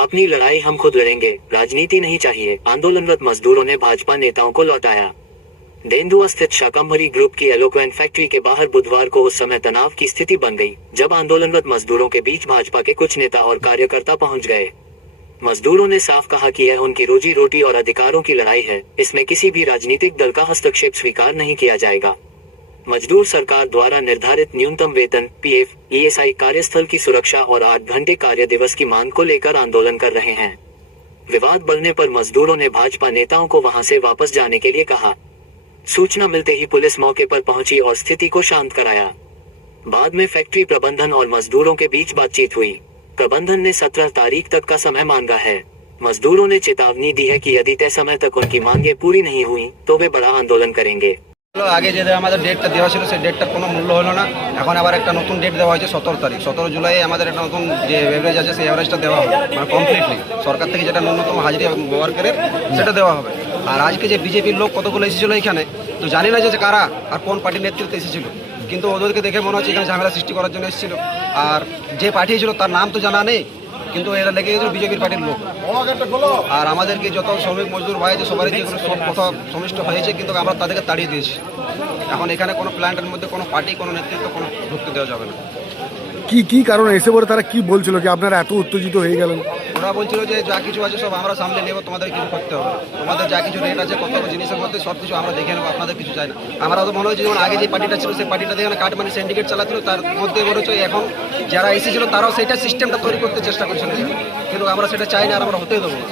अपनी लड़ाई हम खुद लड़ेंगे, राजनीति नहीं चाहिए। आंदोलनरत मजदूरों ने भाजपा नेताओं को लौटाया। देंदुआ स्थित शाकंभरी ग्रुप की एलोक्वेंट फैक्ट्री के बाहर बुधवार को उस समय तनाव की स्थिति बन गई, जब आंदोलनरत मजदूरों के बीच भाजपा के कुछ नेता और कार्यकर्ता पहुंच गए। मजदूरों ने साफ कहा कि यह उनकी रोजी रोटी और अधिकारों की लड़ाई है, इसमें किसी भी राजनीतिक दल का हस्तक्षेप स्वीकार नहीं किया जाएगा। मजदूर सरकार द्वारा निर्धारित न्यूनतम वेतन, पीएफ, ईएसआई, कार्यस्थल की सुरक्षा और 8 घंटे कार्य दिवस की मांग को लेकर आंदोलन कर रहे हैं। विवाद बढ़ने पर मजदूरों ने भाजपा नेताओं को वहां से वापस जाने के लिए कहा। सूचना मिलते ही पुलिस मौके पर पहुंची और स्थिति को शांत कराया। बाद में फैक्ट्री प्रबंधन और मजदूरों के बीच बातचीत हुई। प्रबंधन ने 17 तारीख तक का समय मांगा है। मजदूरों ने चेतावनी दी है कि यदि तय समय तक उनकी मांगे पूरी नहीं हुई तो वे बड़ा आंदोलन करेंगे। आगे যে আমাদের ডেটটা দেওয়া ছিল সেই ডেটটার কোনো মূল্য হলো না। এখন আবার একটা নতুন ডেট দেওয়া হয়েছে 17 তারিখ। 17 জুলাই আমাদের একটা নতুন যে এভারেজ আছে সেই এভারেজটা দেওয়া হবে, মানে কমপ্লিটলি সরকার থেকে যেটা ন্যূনতম হাজিরি ওয়ার্কারের সেটা দেওয়া হবে। আর আজকে যে বিজেপির লোক কতগুলো এসেছিল এখানে, তো জানি না যে কারা আর কোন পার্টির নেতৃত্বে এসেছিল, কিন্তু ওদেরকে দেখে মনে হচ্ছে এখানে ঝামেলা সৃষ্টি করার জন্য এসেছিল। আর যে পাঠিয়েছিল তার নাম তো জানা নেই, কিন্তু এরা লেগে গেছিল বিজেপির পার্টির লোক। আর আমাদেরকে যত শ্রমিক মজদুর ভাই আছে সবারই যেগুলো সব কথা সমিষ্ট হয়েছে, কিন্তু আমরা তাদেরকে তাড়িয়ে দিয়েছি। এখন এখানে কোনো প্ল্যান্টের মধ্যে কোনো পার্টি, কোনো নেতৃত্ব কোনো ঢুকতে দেওয়া যাবে না। কি কারণ এসে পরে তারা কি বলছিল কি আপনারা এত উত্তেজিত হয়ে গেলেন? ওরা বলছিল যে যা কিছু আছে সব আমরা সামলে নেব, তোমাদের কিছু করতে হবে, তোমাদের যা কিছু রেট আছে কত জিনিসের মধ্যে সব কিছু আমরা দেখে নেবো, আপনাদের কিছু চাই না। আমরা তো মনে হচ্ছে যেমন আগে যে পার্টিটা ছিল সেই পার্টিটা যেখানে কাটমানি সিন্ডিকেট চালাচ্ছিল, তার মধ্যে মনে হচ্ছে এখন যারা এসেছিল তারাও সেইটা সিস্টেমটা তৈরি করতে চেষ্টা করছিল, কিন্তু আমরা সেটা চাই না আর আমরা হতে দেবো না।